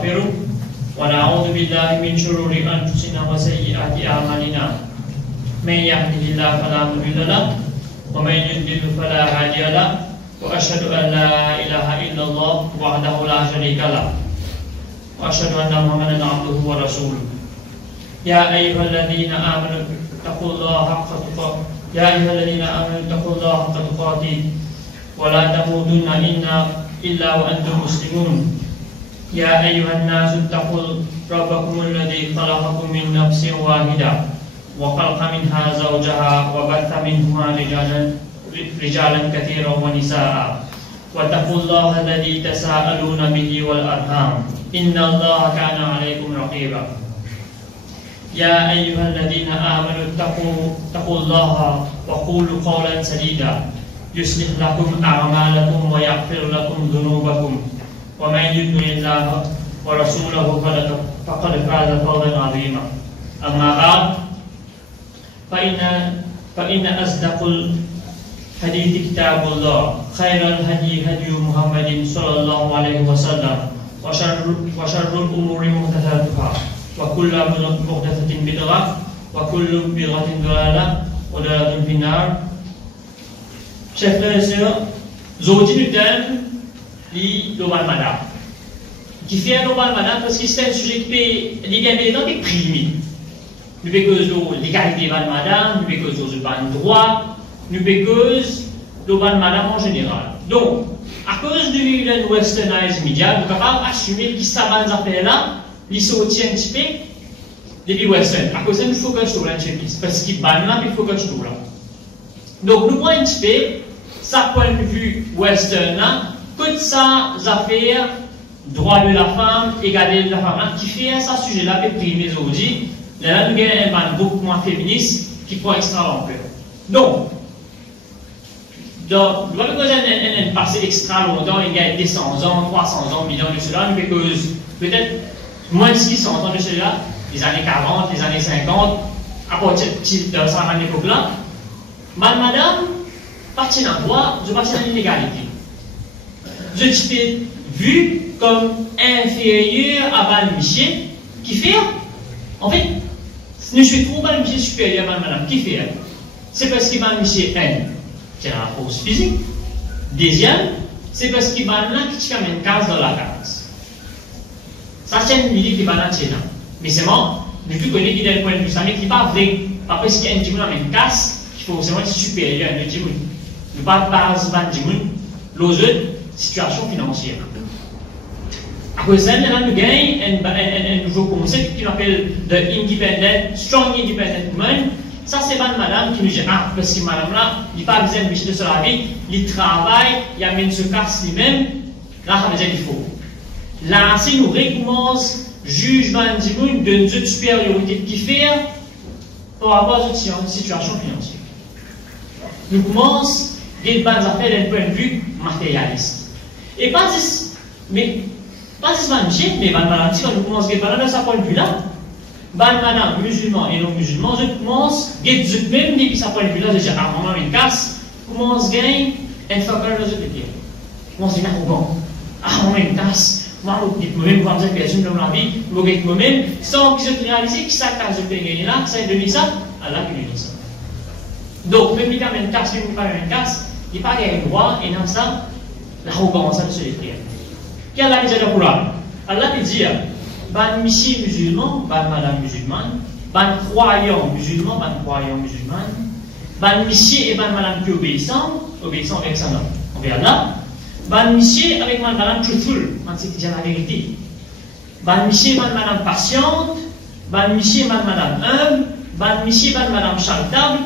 ونستغفره ونعوذ بالله من شرور أنفسنا وسيئات أعمالنا من يهده الله فلا مضل له ومن يضلل فلا هادي له وأشهد أن لا إله إلا الله وحده لا شريك له وأشهد أن محمدا عبده ورسوله يا أيها الذين آمنوا اتقوا الله حق تقاته ولا تموتن إلا وأنتم مسلمون يا أيها الناس اتقوا ربكم الذي خلقكم من نفس واحدة وخلق منها زوجها وبث منهما رجالا كثيرا ونساء واتقوا الله الذي تساءلون به والأرحام إن الله كان عليكم رقيبا يا أيها الذين آمنوا اتقوا الله وقولوا قولا سديدا يصلح لكم أعمالكم ويغفر لكم ذنوبكم ومن يطع الله ورسوله فقد فاز فوزا عظيما أما بعد فإن أصدق الحديث كتاب الله خير الهدي هدي محمد صلى الله عليه وسلم وشر الأمور محدثاتها وكل محدثة بدعة وكل بدعة ضلالة وضلالة في النار. Chers frères et sœurs, aujourd'hui nous thème l'Obal Madame. Qui fait l'Obal Madame parce que c'est un sujet qui est bien primé. Nous faisons l'égalité de Madame, nous faisons le droit, nous faisons l'Obal Madame en général. Donc, à cause du westernized media, nous sommes capables d'assumer que ça va nous affaires là. Ils sont aussi un petit peu depuis western. À cause de ça, nous focus sur l'antisémitisme. Parce qu'il y a là, il focus sur là. Donc, nous prenons un petit peu, ça point de vue western là, que ça, affaires, droit de la femme, égalité de la femme, qui fait ça sujet là, et primé aujourd'hui. Là, nous avons un beaucoup moins féministe qui prend extra l'ampleur. Donc, nous avons un passé extra longtemps, il y a 200 ans, 300 ans, millions de cela, nous faisons peut-être moins de 600 ans de cela, les années 40, les années 50, à partir de cette époque-là, madame, partie d'un droit, je partie d'une inégalité. Je suis vu comme inférieur à Mme Miché, qui fait, en fait, je suis trop Mme Miché supérieur à madame, qui fait, c'est parce que Mme Miché aime, c'est la force physique. Deuxième, c'est parce que Mme qui tient une case dans la case. Ça, c'est une idée qui va dans le mais c'est moi, je ne connais pas d'un point de vue ça, mais qui n'est pas vrai. Pas parce qu'il y a un djimoun avec une casse, qui faut forcément être supérieur à un djimoun. Ne pas base d'un djimoun, l'autre situation financière. À cause de ça, nous gagnons un nouveau concept qui appelle the strong independent woman. Ça, c'est pas une madame qui nous dit, ah, parce que madame là, il n'a pas besoin de sur la vie, il travaille, il amène ce casse lui-même, là, ça veut dire qu'il faut. Là, si nous recommence jugement de notre supériorité qui fait par rapport à notre situation financière. Nous commençons des bonnes affaires d'un point de vue matérialiste. Et pas juste, mais madame, si nous commençons à ce point de vue-là, madame, musulman et non musulman, je commence à même depuis ce point de vue-là, je dis, ah, maman, une casse, commence à gagner un faveur de ce pays. Commence à dire, arrogant, ah, maman, une casse. Moi, moi-même, quand j'ai perdu dans la vie, moi-même, sans que je réalise que ça, quand je peux gagner là, ça est devenu ça, Allah qui lui dit ça. Donc, même quand même une casse, même pas une casse, il n'y a pas un droit, et dans ça, l'arrogance de se détruire. Qu'Allah dit dans le Coran? Allah dit, ban missi musulman, ban madame musulmane, ban croyant musulman, ban croyant musulmane, ban missi et ban madame qui obéissant avec sa nom, envers Allah. Ban monsieur avec madame truthful, c'est déjà la vérité. Ban monsieur, madame patiente, ban monsieur, madame humble, ban monsieur, madame charitable,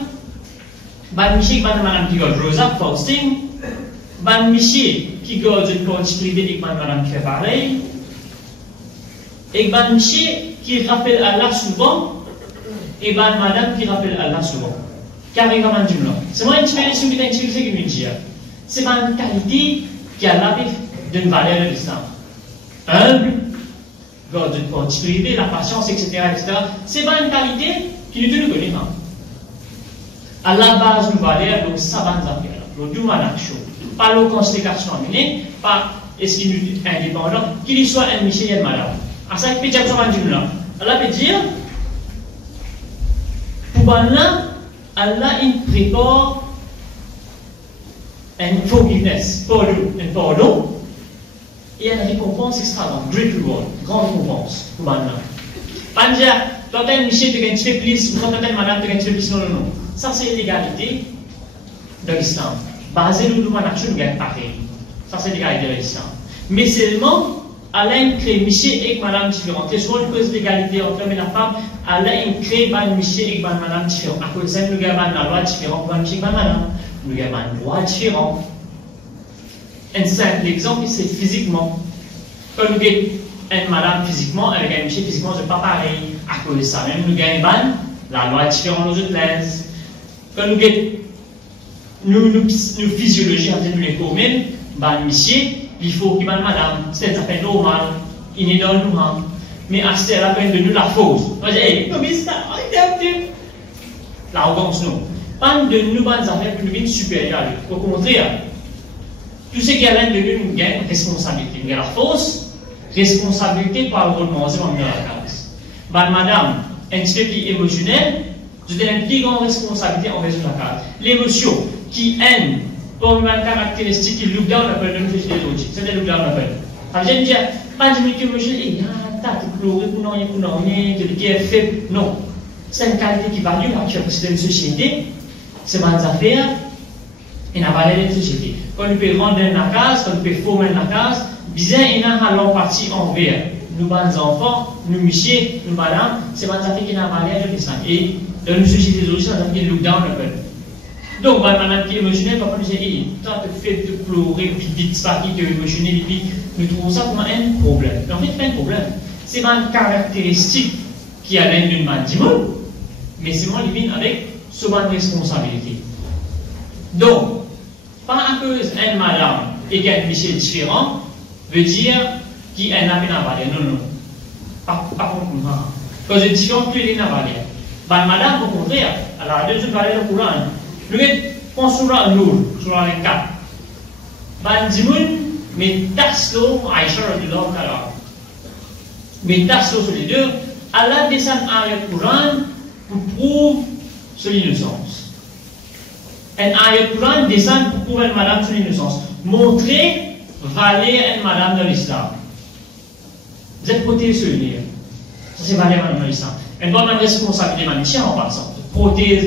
ban monsieur, madame qui garde rosa, fasting, ban monsieur qui garde une compte privée avec madame qui fait pareil, et ban monsieur qui rappelle Allah souvent, et ban madame qui rappelle Allah souvent. Carrément, c'est moi une expérience qui m'a dit, c'est ma qualité qui a la d'une valeur de l'islam. Humble, garde une compte privée, la patience, etc. C'est pas une qualité qui nous connaît pas. À la base, nous valeurs, donc ça va nous appeler. Le doux action. Pas la consécration amenée, pas est-ce qu'il est indépendant, qu'il soit un monsieur et un madame. À ça, il peut dire ça, Allah peut dire, pour Allah, Allah il prépare un forgiveness, un pardon, et une récompense extravagante, great reward, grande récompense pour Allah. Pas dire, quand un monsieur te gagne un petit peu plus, ou quand un madame te gagne un petit peu plus, non, non, non. Ça, c'est l'égalité de l'islam. Basé sur le action, nous gagnons pareil. Ça, c'est l'égalité de l'islam. Mais seulement, Allah crée monsieur et madame différentes. C'est souvent une cause d'égalité entre l'homme et la femme. Allah crée monsieur et madame différents. À cause de ça, nous avons une loi différente pour monsieur et madame. Nous avons un droit différent. Un simple exemple, c'est physiquement. Quand nous avons une madame physiquement, avec un monsieur physiquement, ce n'est pas pareil. À cause de ça, même nous avons la loi différente aux autres places. Quand nous avons nos physiologies, nous les communes, monsieur, il faut qu'il y ait madame, c'est un fait normal, il est dans le monde. Mais à ce la peine de nous la fausse. On dit, hey, non, mais ça, l'arrogance, non. Pas de nous, bonnes affaires pour nous venir supérieurs. Au contraire, tout ce qui est l'un de nous, nous gagne responsabilité. Nous gagne la fausse responsabilité par le rôle de manger en la case. Madame, un petit peu plus émotionnel, je donne une plus grande responsabilité en raison de la case. L'émotion qui aime, comme une caractéristique qui look down appelle le fichier de l'autre. C'est le look down appelle. Ça veut dire, pas de minute émotionnelle, il y a un tas de pleurer pour non, qui est faible. Non. C'est une qualité qui value la capacité d'une société. C'est pas des affaires, et la valeur de la société. Quand nous pouvons rendre la case, quand nous pouvons former la case, bien, il y a une partie envers. Nous, les enfants, nous, messieurs, nous, madame, c'est pas des affaires qui ont la valeur de l'islam. Et dans une société d'aujourd'hui, c'est des affaires qui look down appelle. Donc, madame qui est émotionnelle, papa nous dit, tant de fait de pleurer, puis vite, pas qui est émotionnel, et puis nous trouvons ça comme un problème. En fait, c'est un problème. C'est pas une caractéristique qui a l'air d'une main d'immun, mais c'est moi qui viens avec ce bonne responsabilité. Donc, pas à cause d'une madame et qu'un monsieur différent, veut dire qu'il y a un appel à valeur. Non, non. Pas contre moi. Quand je dis différent, plus il y a une valeur. Madame, au contraire, alors, elle a deux valeurs au Coran. Nous avons surah Nour, surah 4. Ban Jimoun, mais taslo, Aïcha radiallahu ta'ala. Mais taslo sur les deux, Allah descend ayat Coran pour prouver son innocence. Un ayat Coran descend pour prouver une madame son innocence. Montrer valeur une madame dans l'islam. Vous êtes protégé sur le livre. Ça c'est valeur dans l'islam. Une bonne responsabilité, en passant. Protéger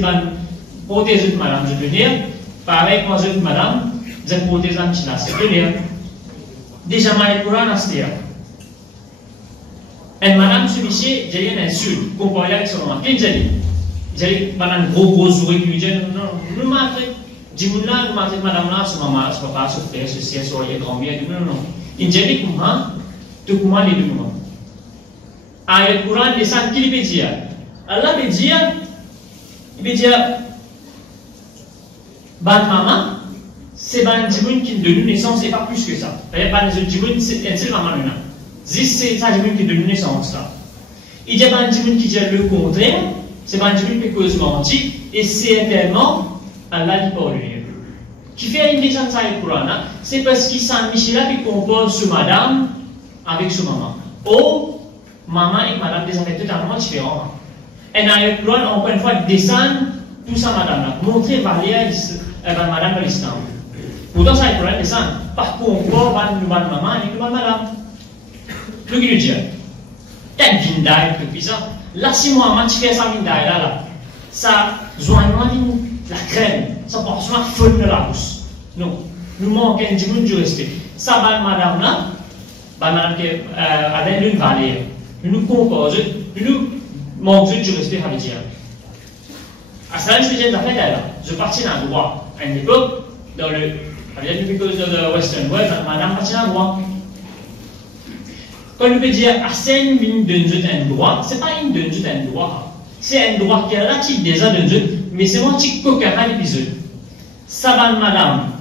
une madame, je veux dire. Pareil, quand je dis madame, vous êtes protégé dans l'islam. C'est veux dire. Déjà, ayat Coran à ce dire. Et madame, ce monsieur, j'ai une insulte, comparé avec son nom. Qu'est-ce que j'ai dit? J'ai dit, madame, gros souris, qui lui dit, non, nous m'attendons. Dis-moi là, nous m'attendons, madame là, ce maman, ce papa, ce frère, ce ciel, ce royaume, grand-mère, non, non. Il dit, comment, tout comment les deux moments. Ayat Coran descend, qui peut dire? Allah peut dire, ban maman, c'est ban djimoun qui donne naissance, et pas plus que ça. C'est-à-dire, ban djimoun, c'est un seul maman là. C'est ça qui donne naissance là. Il y a un djimoun qui dit le contraire, c'est un djimoun qui cause menti, et c'est éternellement Allah qui parle lui. Qui fait une descente à Coran, c'est parce qu'il s'en Michel là qui compose sur madame avec sur maman. Oh, maman et madame des affaires totalement différentes. Et dans le Coran, encore une fois, descend tout ça madame là, montrer valeur madame de l'islam. Pourtant, ça le Coran descend. Par contre, nous maman et nous madame. Le qui lui dit, il y a une vindaille depuis ça. Là, si moi, tu fais ça vindaille là, ça, joignant la crème, ça passe sur la faute de la bouche. Non, nous manquons un petit peu de respect. Ça, madame là, madame qui avait une valeur. Nous composons, nous manquons du respect à dire. À cela, je faisais des affaires là. Je partais dans le droit. À une époque, dans le, because of the Western world, madame partait dans le droit. Quand on peut dire à 5 minutes d'un droit, ce n'est pas une d'un droit. C'est un droit qui est relatif déjà d'un mais c'est moi qui coquin à l'épisode. Ça va madame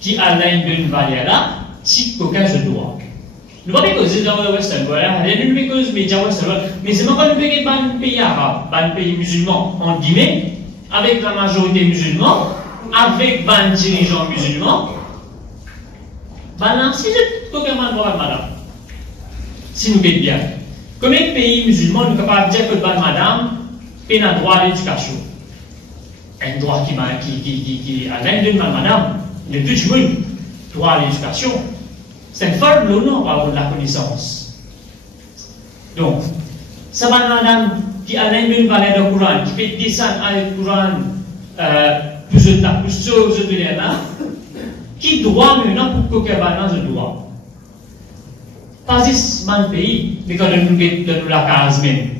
qui a une valeur là, qui coquin ce droit. Nous ne pouvons pas causer dans le Western world, nous ne pouvons pas causer médias Western world, mais c'est moi quand nous pouvons un pays arabe, un pays musulman, en guillemets, avec la majorité musulmane, avec un dirigeant musulman, Maintenant, si je combien droit madame, si nous mettons bien, combien de pays musulmans nous sommes capables de dire que madame a un droit à l'éducation? Un droit qui à l'un de madame, de tout le monde, droit à l'éducation. C'est une forme l'honneur par rapport à la connaissance. Donc, ça va madame qui a l'un d'une valeur de Coran, qui fait descendre à le Coran plus de là, qui doit maintenant pour que balance de droit. Pas juste dans le pays, mais quand nous la case même.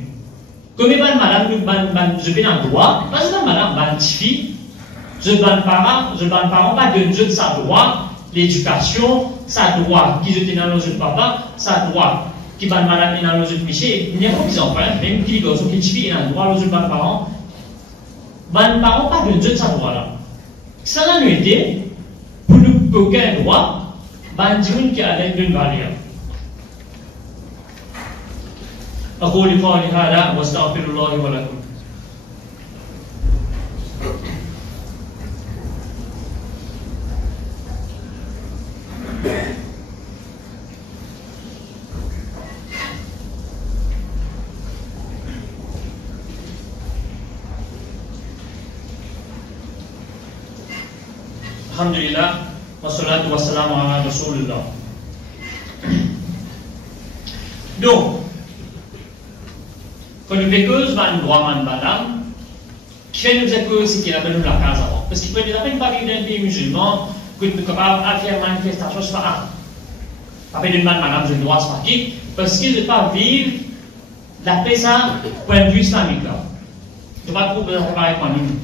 Comme madame, je vais dans le droit, parce que madame, fille, je ne parents pas de Dieu de sa droit, l'éducation, sa droit qui était dans nos yeux de papa, sa droit qui va madame dans nos yeux de Michel, il n'y a pas des enfants, même qui sont qui fille dans le droit, nos yeux de parents, parents pas de Dieu de sa droit là. Ça n'a pas été, pour nous, aucun droit, dire qui a l'air d'une valeur. أقول قولي هذا واستغفر الله ولكم. Alhamdulillah wassalatu wassalamu ala rasulillah. Donc, quand nous faisons un droit à madame, qui fait nous dire c'est qu'il a besoin de la case avant. Parce qu'il peut nous appeler par d'un pays musulman, que nous sommes capables de faire manifestation, c'est pas après d'une madame, je dois se faire parce qu'il ne peut pas vivre la paix ça, point de vue islamique là. Je ne vais pas trop préparer pour nous.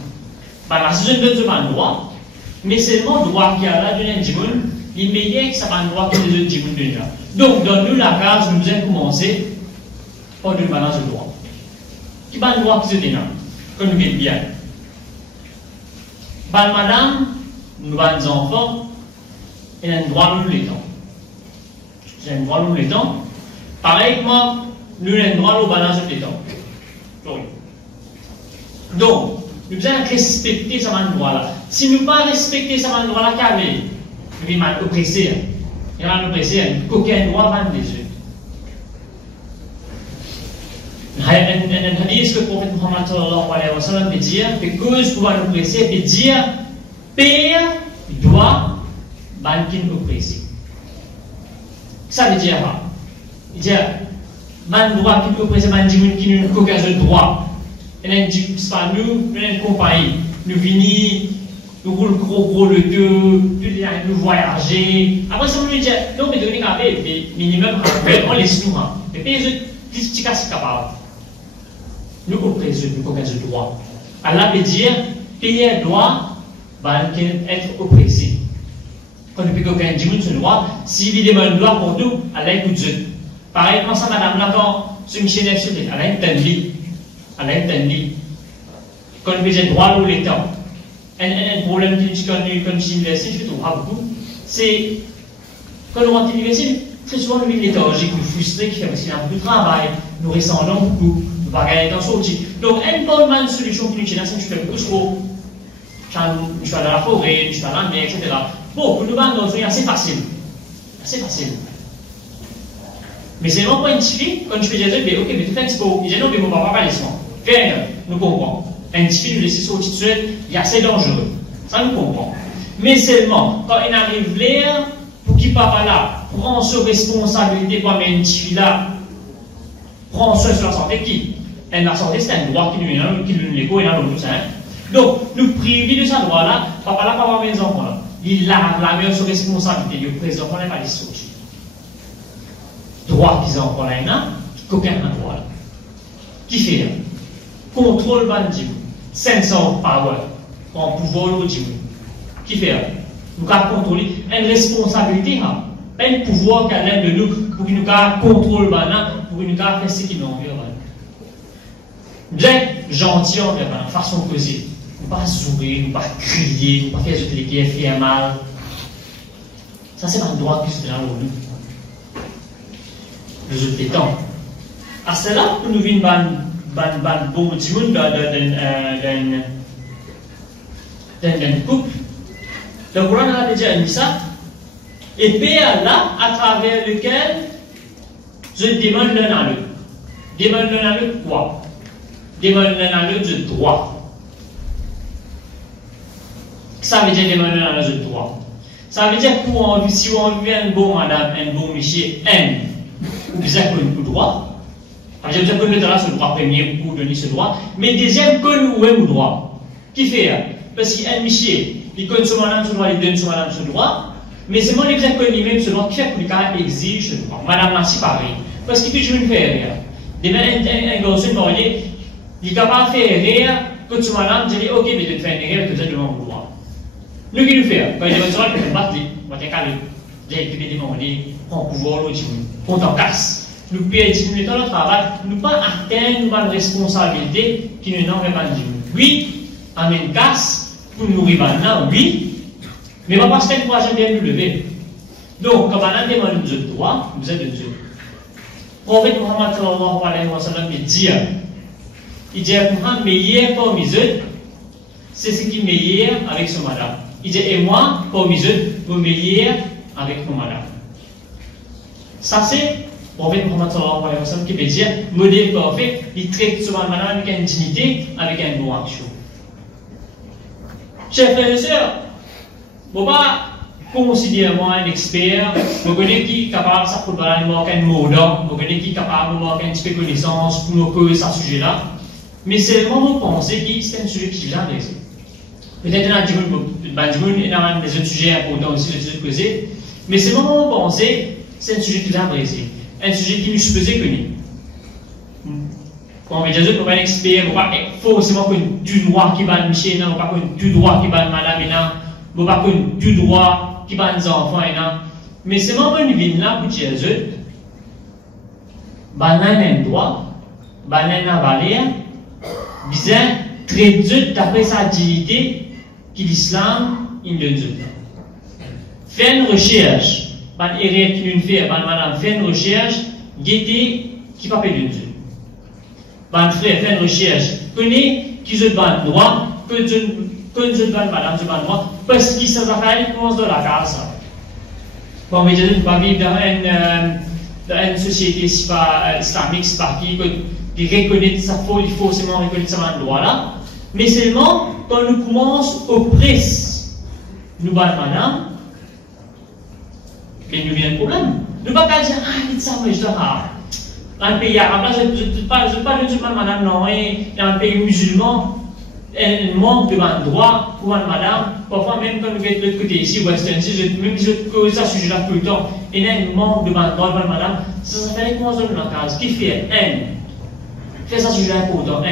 Par la saison de un droit, mais seulement le droit qui a là d'un djimoun, il est meilleur que ça va un droit que les autres djimoun déjà. Donc, dans nous, la case, nous avons commencé par une balance de droit. Qui va le droit qui se dénonce, que nous mettons bien. Madame, nous avons des enfants, et nous avons droit nous les temps. Nous avons droit nous les temps. Pareillement, nous avons droit nous balancer les temps. Donc, nous devons respecter ce droit-là. Si nous ne pas respecter ce droit-là, nous sommes oppressés. Il y a un oppressé, aucun droit va nous laisser. Un hadith que le prophète Muhammad sallallahu alayhi wa sallam peut dire, que cause pour nous oppresser, peut dire, père doit banquer oppressé. Ça veut dire quoi? Il dit, man droit qui oppressé, man dit qui nous coquin de droit. Et là, c'est pas nous, nous compagnie, nous venons, nous roulons gros le deux, nous voyager. Après ça, nous dit, non, mais donner un peu, minimum, on laisse nous, mais pays, c'est capable. Nous oppressons, nous avons le droit. Allah veut dire, payer droit va être oppressé. Quand nous pouvons gagner ce droit, s'il demande le droit pour nous, Allah écoute Dieu. Pareil, quand ça, madame, là, quand ce Michel est sur Allah est un lit. Allah est un lit. Quand nous faisons droit ou les temps, un problème qui est connu comme l'université, je trouve beaucoup, c'est quand nous rentrons à l'université, très souvent nous vivons léthargiques, nous frustrés, qui fait parce qu'il y a beaucoup de travail, nous ressemblons beaucoup. Donc, une bonne solution qui nous tient, c'est que je fais beaucoup trop. Je suis à la forêt, je suis à la mer, etc. Bon, pour nous, c'est assez facile. Assez facile. Mais c'est vraiment pas une fille, quand je fais des trucs, ok, mais tout un petit peu, il dit non, mais mon papa va laisser moi. Rien, nous comprenons. Un petit fille, nous laisser sortir tout seul, il est assez dangereux. Ça, nous comprenons. Mais seulement, quand il arrive là, pour qu'il papa là, prend ses responsabilités pour amener une petite fille là, prend soin sur la santé qui? Et la santé, c'est un droit qui nous l'écho et nous tout. Donc, nous privons de ce droit-là, papa là, pas mes enfants là. Il a la meilleure responsabilité, le président, on n'est pas les sortir. Droit qu'ils ont encore là, qu'aucun droit là. Qui fait là? Contrôle bandit, 500 power, en pouvoir le dire. Qui fait là? Nous avons contrôler une responsabilité, pas un pouvoir qu'à l'un de nous, pour que nous contrôler pour que nous faire ce qui nous envie. Bien gentil envers la façon de causer. Ne pas sourire, ne pas crier, ne pas faire ce qui fait mal. Ça, c'est un droit qui se donne à nous. Les autres étant. À cela, nous vivons un bon mouvement d'un couple. Le Coran a déjà dit ça. Et paix là, à travers lequel je demande l'un à l'autre. Demande l'un à l'autre quoi? Demande l'un à l'autre de droit. Ça veut dire demander l'un à l'autre de droit. Ça veut dire que si on veut un bon madame, un bon monsieur, ou bien qu'on droit. Ça veut dire qu'on donne ce droit premier pour donner ce droit. Mais deuxième, qu'on ou un droit. Qui fait? Parce qu'un monsieur, il connaît son madame ce droit, il donne son madame ce droit. Mais c'est mon exemple que lui-même ce droit qui fait que le exige ce droit. Madame là, c'est pareil. Parce qu'il peut toujours faire rire. Demain, un garçon marié, il est capable de faire rire, que son madame dit ok, mais tu te fais rire, que tu as de mon droit. Nous qui nous faisons, quand il y a des gens qui nous battent, on va te caler. J'ai été demandé, on pouvoir l'autre, on t'en casse. Nous pouvons diminuer dans le travail, nous pas atteindre une responsabilité qui nous n'en pas diminuer. Oui, amène casse, pour nous maintenant, oui. Mais on va pas se faire une troisième bien nous lever. Donc, quand on a demandé nos droits, vous êtes de Dieu. Prophète Mohammed sallallahu alayhi wa sallam, il dit Mohammed, meilleur parmi eux, c'est ce qui est meilleur avec son madame. Il dit, et moi, parmi eux, vous meilleur avec mon madame. Ça, c'est Prophète Mohammed sallallahu alayhi wa sallam qui veut dire, modèle parfait, il traite son madame avec une dignité, avec un bon action. Chers frères et sœurs, bon, pas considère-moi un expert, vous connaissez qui est capable de s'approcher un mot d'or, vous connaissez qui est capable de marquer un petit peu de connaissance pour nous poser ce sujet-là, mais c'est vraiment vous pensez que c'est un sujet qui vient d'être. Peut-être qu'il y a des autres sujets importants aussi, des autres causés, mais c'est vraiment vous pensez c'est un sujet qui vient d'être. Un sujet qui nous faisait connu. Quand on veut dire que un expert, on va forcément connaître du droit qui va Michel, on va connaître du droit qui va madame, on va connaître du droit qui va nos enfants, mais c'est vraiment une vie là pour dire que banan un droit, banan un valeur, bien traiter d'après sa dignité qui l'islam il donne. Faire une recherche, ban erreur qui nous fait, ban madame fait une recherche, guetter qui pas payer Dieu. Ban frère fait une recherche, connaît qui se ban droit, que je ban madame se ban droit, parce qu'il s'en va faire commence dans la case. Bon, mais je ne pas vivre dans une société islamique, c'est pas qui reconnaît ça, il faut forcément reconnaître ça droit là. Mais seulement quand nous commençons au presse, nous ban madame, mais nous vient un problème. Nous ne pouvons pas dire, ah, il ça, mais je dois pas. Dans un pays arabe, je ne parle pas de madame, non, dans un pays musulman, elle manque de droit pour madame. Parfois, même quand nous sommes de l'autre côté ici, Western, même si je cause ça sujet là tout le temps, il y a un manque de droit pour madame. Ça fait comment dans la case qui fait fait ça sujet important,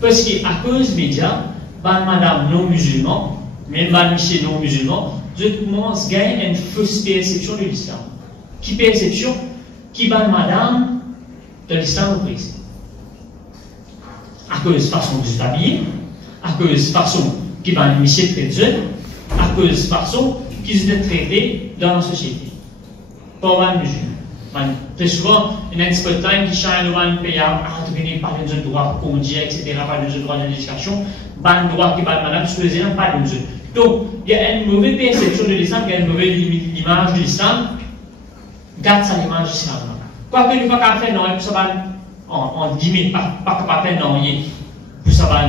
parce qu'à cause média, madame non musulman, même monsieur non musulman, je commence à gagner une fausse perception de l'islam. Qui perception qui madame de l'islam au précis. À cause de façon de s'habiller, à cause de façon qui va monsieur très jeune, à cause de façon qui se traité dans la société. Pas mal musulman. Très souvent, il y a un petit peu de temps qui change le pays à devenir par les droits pour conduire, etc., par les droits de l'éducation, par les droits qui va madame, je faisais pas les autres. Donc, il y a une mauvaise perception de l'islam, il y a une mauvaise image de l'islam. Garde sa image de l'islam. Quoi que nous ne pouvons pas faire, non, ça va en 10 000, pas faire, non, pour ça va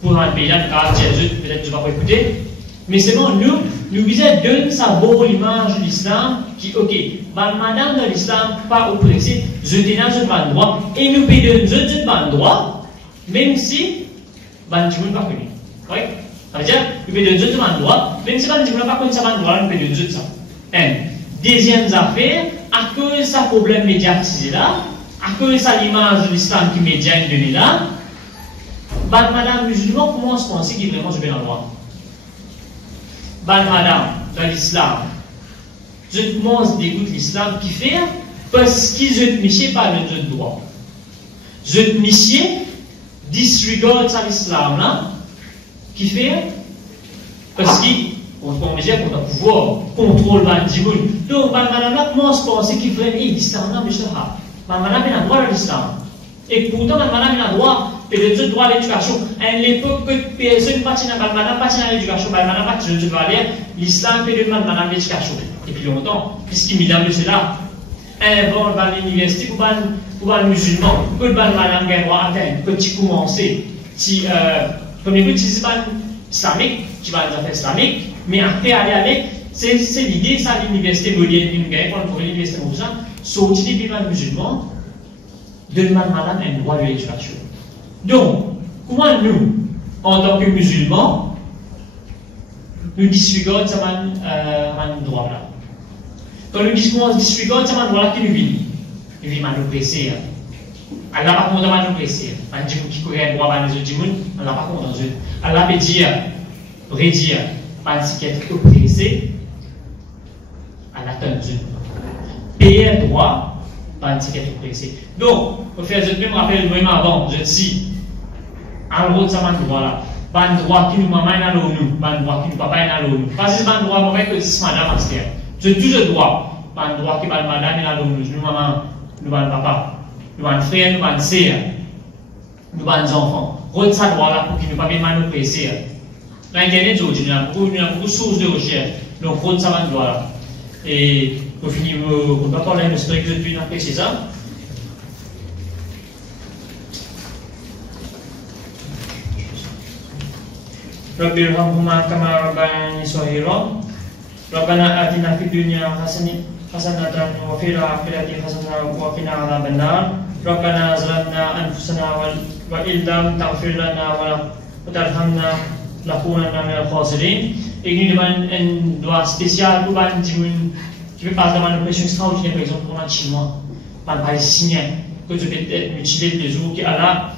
pour un pays là, peut-être que je ne vais pas écouter. Mais c'est bon, nous visons de savoir l'image de l'islam qui, ok, madame de l'islam, pas oppressé, je t'ai dans un droit, et nous payons un droit, même si, tu ne pas connu. Oui? Ça veut dire, nous payons un droit, même si tu ne pas connu ça, nous payons ça. Deuxième affaire, à cause de ce problème médiatisé là, à cause de l'image de l'islam qui est médiatique donné là, madame musulman commence à penser qu'il est vraiment je vais dans le droit. Madame dans l'islam, je commence d'écouter l'islam qui fait parce qu'ils ne michent pas le droit. Je michent disregard ça l'islam là qui fait parce qu'on peut dire qu'on a pouvoir contrôle bandimoun. Donc madame là commence à penser qu'il fait l'islam là mais ça. Madame a droit à l'islam. Et pourtant madame a droit et de droit à l'éducation. À l'époque que personne partit dans l'éducation, je dois aller, l'islam peut demander dans l'éducation. Depuis longtemps, puisqu'il m'y donne cela. Un bon dans l'université, pour les musulmans, pour les madame qui doit atteindre, que tu commences, comme écoute, si c'est pas islamique, tu vas dans islamique, mais après aller, c'est l'idée, ça, l'université moderne, pour l'université moderne, sortir des pays musulmans, demande madame un droit de l'éducation. Donc, comment nous, en tant que musulmans, nous disregardons ce droit là? Quand nous disregardons ce droit là qui nous vit, nous vivons nous presser. Allah pas contre nous presser. Un dieu qui connaît un droit dans les autres dieux, Allah pas contre nous. Allah peut dire, redire, pas si qui est pressé, Allah attend Dieu. Payer un droit, pas si qui est pressé. Donc, au fait, je me rappelle moi avant, je dis, en gros, ça m'a droit là. Pas un droit qui nous maman n'a l'ONU, pas un droit qui nous papa n'a l'ONU. Parce que c'est un droit mauvais que c'est madame master. Je dis toujours droit, pas un droit qui va madame n'a l'ONU. Nous maman, nous pas papa, nous pas frère, nous pas sœur, nous pas enfants. Rôle ça droit là pour qu'il nous pas bien nous presser. L'internet aujourd'hui, il y a beaucoup de sources de recherche. Donc rôle ça droit là. Et pour finir, on va parler de ce que je suis après c'est ça. رب ارحمهما كما ربياني صغيرا ربنا آتنا في الدنيا حسنة وفي الآخرة حسنة وقنا عذاب النار ربنا ظلمنا أنفسنا وإن لم تغفر لنا وترحمنا لنكونن من الخاسرين. Et nous demandons un droit spécial pour les gens qui veulent pas demander une pression extraordinaire, par exemple pour les Chinois, par les Palestiniens, que tu peux être mutilé des jours qui a là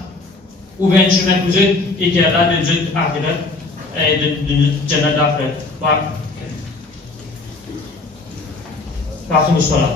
ouvert un chemin pour eux et qui a là de Dieu et de Jannah d'après. Voilà. Partout où soit là.